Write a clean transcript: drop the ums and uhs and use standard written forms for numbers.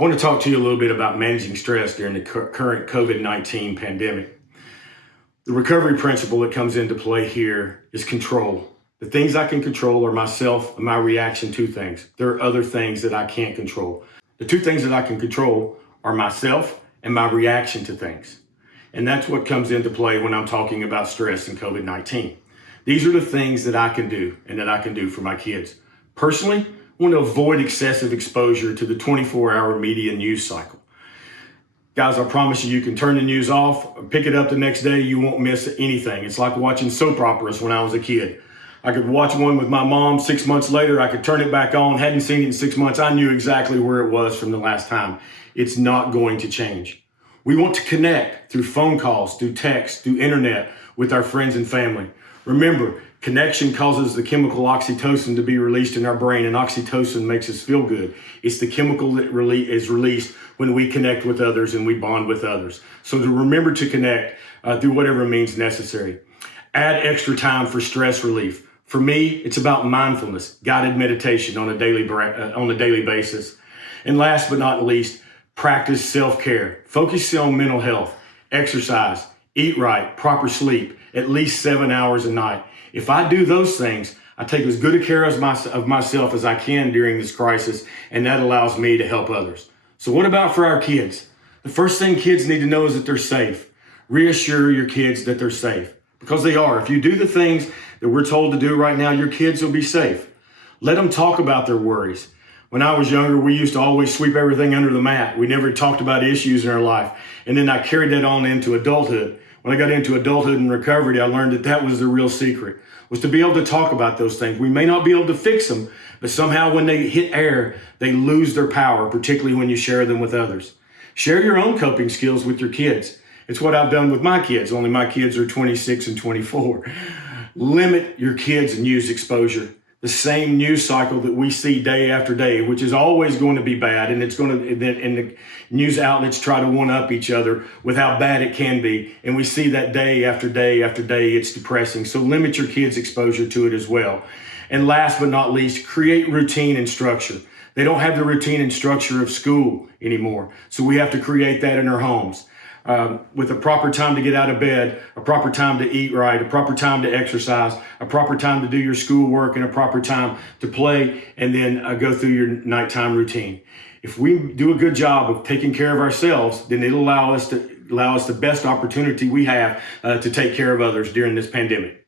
I want to talk to you a little bit about managing stress during the current COVID-19 pandemic. The recovery principle that comes into play here is control. The things I can control are myself and my reaction to things. There are other things that I can't control. The two things that I can control are myself and my reaction to things. And that's what comes into play when I'm talking about stress and COVID-19. These are the things that I can do and that I can do for my kids. Personally, I want to avoid excessive exposure to the 24-hour media news cycle. Guys, I promise you, you can turn the news off, pick it up the next day, you won't miss anything. It's like watching soap operas when I was a kid. I could watch one with my mom. 6 months later, I could turn it back on. Hadn't seen it in 6 months. I knew exactly where it was from the last time. It's not going to change. We want to connect through phone calls, through text, through internet with our friends and family. Remember, connection causes the chemical oxytocin to be released in our brain, and oxytocin makes us feel good. It's the chemical that is released when we connect with others and we bond with others. So to remember to connect through whatever means necessary. Add extra time for stress relief. For me, it's about mindfulness, guided meditation on a daily basis. And last but not least, practice self-care. Focus on mental health, exercise, eat right, proper sleep, at least 7 hours a night. If I do those things, I take as good a care of myself as I can during this crisis, and that allows me to help others. So what about for our kids? The first thing kids need to know is that they're safe. Reassure your kids that they're safe, because they are. If you do the things that we're told to do right now, your kids will be safe. Let them talk about their worries. When I was younger, we used to always sweep everything under the mat. We never talked about issues in our life. And then I carried that on into adulthood. When I got into adulthood and recovery, I learned that that was the real secret, was to be able to talk about those things. We may not be able to fix them, but somehow when they hit air, they lose their power, particularly when you share them with others. Share your own coping skills with your kids. It's what I've done with my kids, only my kids are 26 and 24. Limit your kids' news exposure. The same news cycle that we see day after day, which is always going to be bad, and the news outlets try to one-up each other with how bad it can be, and we see that day after day after day. It's depressing. So limit your kids' exposure to it as well. And last but not least, create routine and structure. They don't have the routine and structure of school anymore, so we have to create that in our homes. With a proper time to get out of bed, a proper time to eat right, a proper time to exercise, a proper time to do your schoolwork, and a proper time to play, and then go through your nighttime routine. If we do a good job of taking care of ourselves, then it'll allow us the best opportunity we have to take care of others during this pandemic.